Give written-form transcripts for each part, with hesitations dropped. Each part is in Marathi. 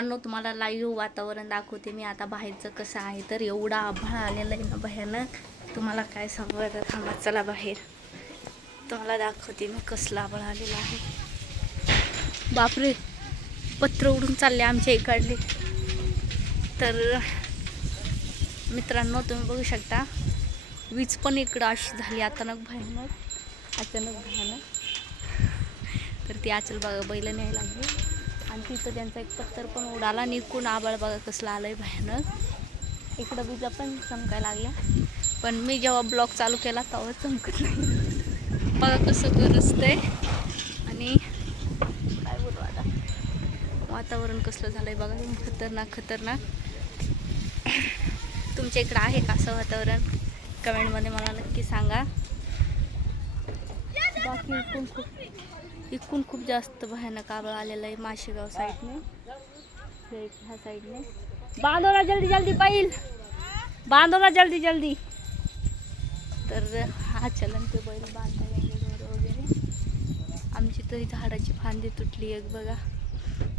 तुम्हाला लाईव्ह वातावरण दाखवते मी आता बाहेरचं कसं आहे. तर एवढा आभाळ आलेलं आहे ना भयानक, तुम्हाला काय सांगू. आता थांबा, चला बाहेर तुम्हाला दाखवते मी कसलं आभाळ आलेलं आहे. बापरे, पत्र उडून चालले आमच्या इकडले. तर मित्रांनो तुम्ही बघू शकता, वीज पण इकडं अशी झाली अचानक भयानक, अचानक भयानक. तर ती आचल बघा बैल न्यायला लागली आणि तिथं त्यांचा एक पत्तर पण उडाला. निघून आबाळ बघा कसलं आलंय भयानक. इकडं विजा पण चमकायला लागल्या, पण मी जेव्हा ब्लॉग चालू केला तेव्हा चमकत नाही. बघा कसं गरजतंय आणि काय बोलू आता, वातावरण कसलं झालंय बघा. खतरनाक खतरनाक. तुमच्या इकडं आहे का असं वातावरण? कमेंटमध्ये मला नक्की सांगा. बाकी इकडून खूप जास्त भयानक आभाळ आलेलं आहे माशेगाव साईडने, ह्या साईडने. बांधो ना जल्दी जल्दी, पाहिल बांधो ना जल्दी जल्दी. तर हा चलन ते बैल बांधता येईल वगैरे. आमची तरी झाडाची फांदी तुटली एक बघा,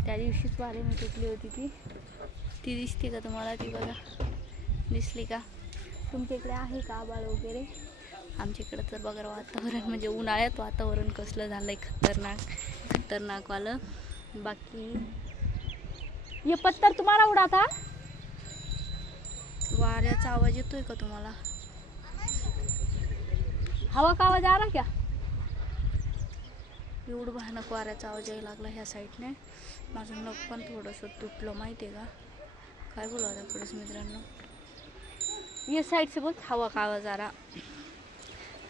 त्या दिवशीच वाऱ्याने तुटली होती ती दिसते का तुम्हाला? ती बघा, दिसली का? तुमच्या इकडे आहे का आभाळ वगैरे? आमच्या इकडं तर बघा वातावरण म्हणजे उन्हाळ्यात वातावरण कसलं झालंय, खतरनाक खतरनाकवालं. बाकी ये पत्थर तुम्हाला उडाता, वाऱ्याचा आवाज येतोय का तुम्हाला? हवा का आवाज आ रहा क्या? एवढं भयानक वाऱ्याचा आवाज यायला लागला ह्या साईडने. माझं नख पण थोडंसं तुटलं माहिती आहे का? काय बोलू आता पुढेच मित्रांनो. ये साईड से बोल, हवा का आवाज आ रहा.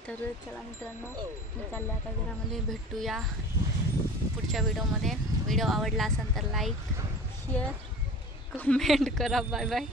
तर चला मित्रांनो, मी चालले आता घरामध्ये. भेटूया पुढच्या व्हिडिओमध्ये. व्हिडिओ आवडला असेल तर लाईक शेअर कमेंट करा. Bye bye.